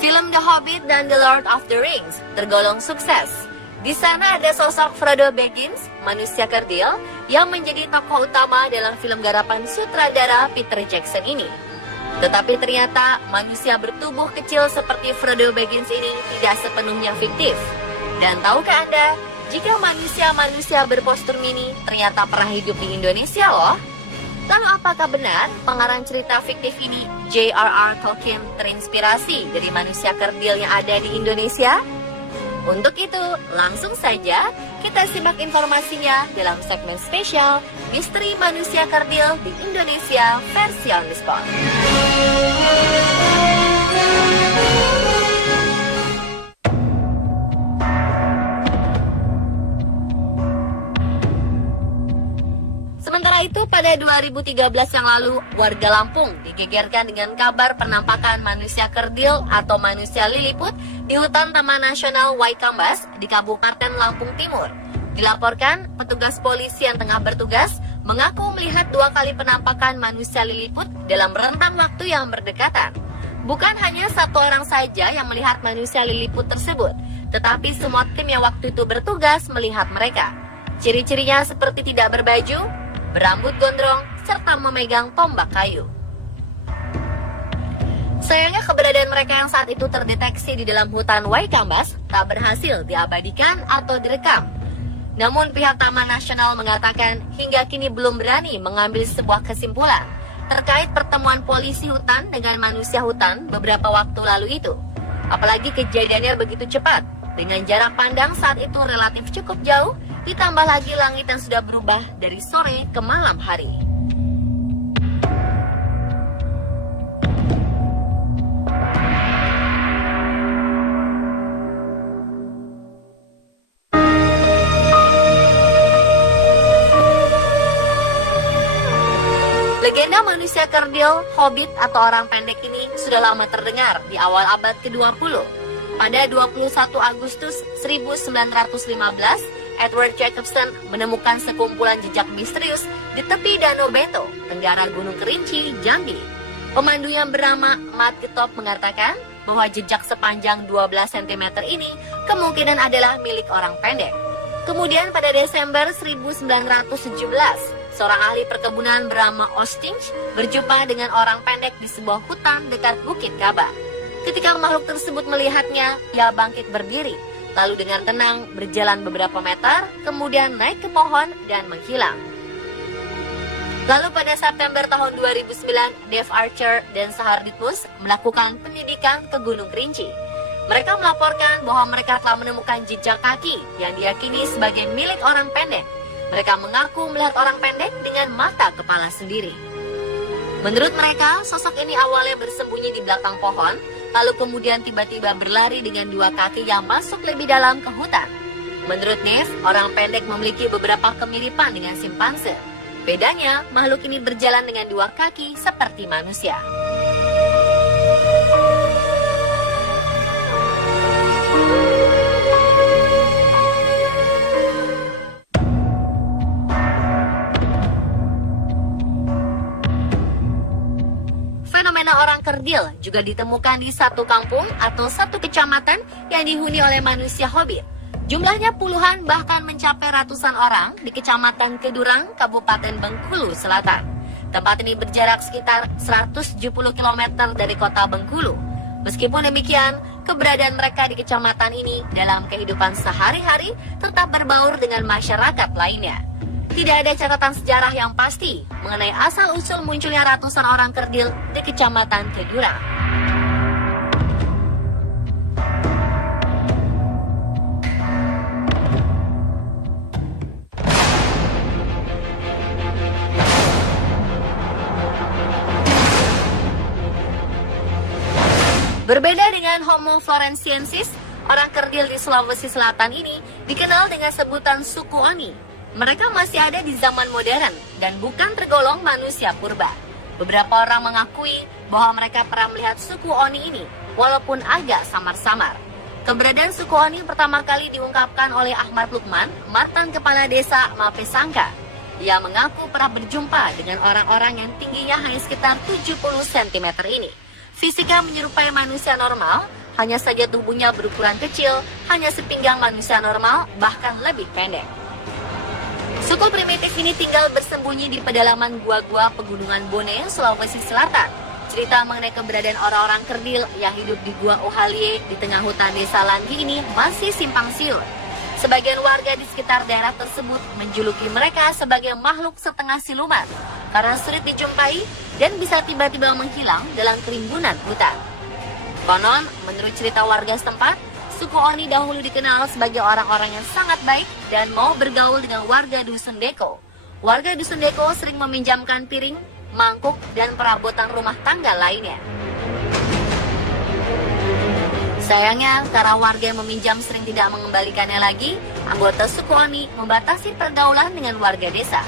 Film The Hobbit dan The Lord of the Rings tergolong sukses. Di sana ada sosok Frodo Baggins, manusia kerdil, yang menjadi tokoh utama dalam film garapan sutradara Peter Jackson ini. Tetapi ternyata manusia bertubuh kecil seperti Frodo Baggins ini tidak sepenuhnya fiktif. Dan tahukah Anda, jika manusia-manusia berpostur mini ternyata pernah hidup di Indonesia loh? Lalu apakah benar pengarang cerita fiktif ini, J.R.R. Tolkien, terinspirasi dari manusia kerdil yang ada di Indonesia? Untuk itu, langsung saja kita simak informasinya dalam segmen spesial Misteri Manusia Kerdil di Indonesia versi On The Spot. Sementara itu, pada 2013 yang lalu, warga Lampung digegerkan dengan kabar penampakan manusia kerdil atau manusia liliput di hutan Taman Nasional Waikambas di Kabupaten Lampung Timur. Dilaporkan, petugas polisi yang tengah bertugas mengaku melihat 2 kali penampakan manusia liliput dalam rentang waktu yang berdekatan. Bukan hanya 1 orang saja yang melihat manusia liliput tersebut, tetapi semua tim yang waktu itu bertugas melihat mereka. Ciri-cirinya seperti tidak berbaju, berambut gondrong, serta memegang tombak kayu. Sayangnya keberadaan mereka yang saat itu terdeteksi di dalam hutan Waikambas tak berhasil diabadikan atau direkam. Namun pihak Taman Nasional mengatakan hingga kini belum berani mengambil sebuah kesimpulan terkait pertemuan polisi hutan dengan manusia hutan beberapa waktu lalu itu. Apalagi kejadiannya begitu cepat, dengan jarak pandang saat itu relatif cukup jauh, ditambah lagi langit yang sudah berubah dari sore ke malam hari. Legenda manusia kerdil, hobbit atau orang pendek ini sudah lama terdengar di awal abad ke-20. Pada 21 Agustus 1915, Edward Jacobson menemukan sekumpulan jejak misterius di tepi Danau Bento, tenggara Gunung Kerinci, Jambi. Pemandu yang bernama Matt Getop mengatakan bahwa jejak sepanjang 12 cm ini kemungkinan adalah milik orang pendek. Kemudian pada Desember 1917, seorang ahli perkebunan bernama Ostinch berjumpa dengan orang pendek di sebuah hutan dekat Bukit Kaba. Ketika makhluk tersebut melihatnya, ia bangkit berdiri, lalu dengan tenang berjalan beberapa meter, kemudian naik ke pohon dan menghilang. Lalu pada September tahun 2009, Dave Archer dan Saharditmus melakukan penyidikan ke Gunung Kerinci. Mereka melaporkan bahwa mereka telah menemukan jejak kaki yang diyakini sebagai milik orang pendek. Mereka mengaku melihat orang pendek dengan mata kepala sendiri. Menurut mereka, sosok ini awalnya bersembunyi di belakang pohon, lalu kemudian tiba-tiba berlari dengan 2 kaki yang masuk lebih dalam ke hutan. Menurut Dave, orang pendek memiliki beberapa kemiripan dengan simpanse. Bedanya, makhluk ini berjalan dengan 2 kaki seperti manusia. Fenomena orang kerdil juga ditemukan di satu kampung atau satu kecamatan yang dihuni oleh manusia hobbit. Jumlahnya puluhan bahkan mencapai ratusan orang di Kecamatan Kedurang, Kabupaten Bengkulu Selatan. Tempat ini berjarak sekitar 170 km dari kota Bengkulu. Meskipun demikian, keberadaan mereka di kecamatan ini dalam kehidupan sehari-hari tetap berbaur dengan masyarakat lainnya. Tidak ada catatan sejarah yang pasti mengenai asal-usul munculnya ratusan orang kerdil di Kecamatan Kedurang. Berbeda dengan Homo floresiensis, orang kerdil di Sulawesi Selatan ini dikenal dengan sebutan suku Oni. Mereka masih ada di zaman modern dan bukan tergolong manusia purba. Beberapa orang mengakui bahwa mereka pernah melihat suku Oni ini, walaupun agak samar-samar. Keberadaan suku Oni pertama kali diungkapkan oleh Ahmad Lukman, mantan kepala desa Mapesangka. Ia mengaku pernah berjumpa dengan orang-orang yang tingginya hanya sekitar 70 cm ini. Fisiknya menyerupai manusia normal, hanya saja tubuhnya berukuran kecil, hanya sepinggang manusia normal, bahkan lebih pendek. Suku primitif ini tinggal bersembunyi di pedalaman gua-gua pegunungan Bone, Sulawesi Selatan. Cerita mengenai keberadaan orang-orang kerdil yang hidup di Gua Ohalie di tengah hutan desa Langgi ini masih simpang siur. Sebagian warga di sekitar daerah tersebut menjuluki mereka sebagai makhluk setengah siluman karena sulit dijumpai dan bisa tiba-tiba menghilang dalam kerimbunan hutan. Konon, menurut cerita warga setempat, suku Oni dahulu dikenal sebagai orang-orang yang sangat baik dan mau bergaul dengan warga Dusun Deko. Warga Dusun Deko sering meminjamkan piring, mangkuk, dan perabotan rumah tangga lainnya. Sayangnya, karena warga yang meminjam sering tidak mengembalikannya lagi, anggota suku Oni membatasi pergaulan dengan warga desa.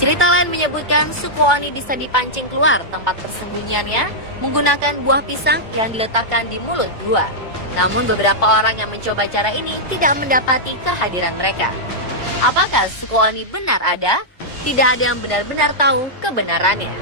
Cerita lain menyebutkan suku Oni bisa dipancing keluar tempat persembunyiannya menggunakan buah pisang yang diletakkan di mulut gua. Namun beberapa orang yang mencoba cara ini tidak mendapati kehadiran mereka. Apakah suku Oni benar ada? Tidak ada yang benar-benar tahu kebenarannya.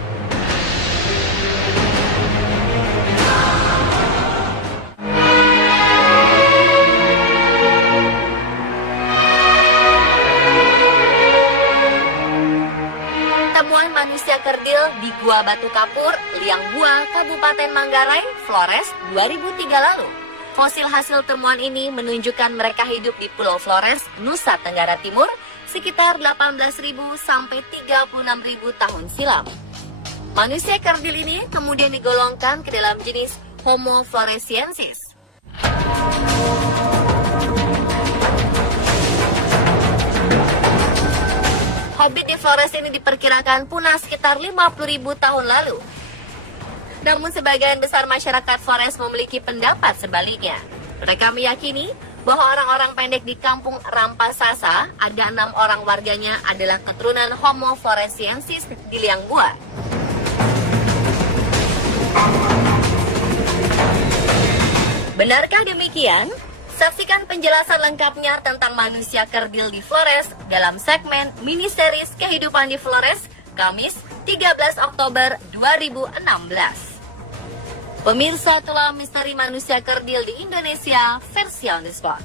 Temuan manusia kerdil di Gua Batu Kapur, Liang Bua, Kabupaten Manggarai, Flores, 2003 lalu. Fosil hasil temuan ini menunjukkan mereka hidup di Pulau Flores, Nusa Tenggara Timur, sekitar 18.000 sampai 36.000 tahun silam. Manusia kerdil ini kemudian digolongkan ke dalam jenis Homo floresiensis. Hobbit di Flores ini diperkirakan punah sekitar 50.000 tahun lalu. Namun sebagian besar masyarakat Flores memiliki pendapat sebaliknya. Mereka meyakini bahwa orang-orang pendek di kampung Rampasasa, ada 6 orang warganya adalah keturunan Homo floresiensis di Liang Bua. Benarkah demikian? Saksikan penjelasan lengkapnya tentang manusia kerdil di Flores dalam segmen miniseries Kehidupan di Flores, Kamis 13 Oktober 2016. Pemirsa, itulah misteri manusia kerdil di Indonesia versi on the spot.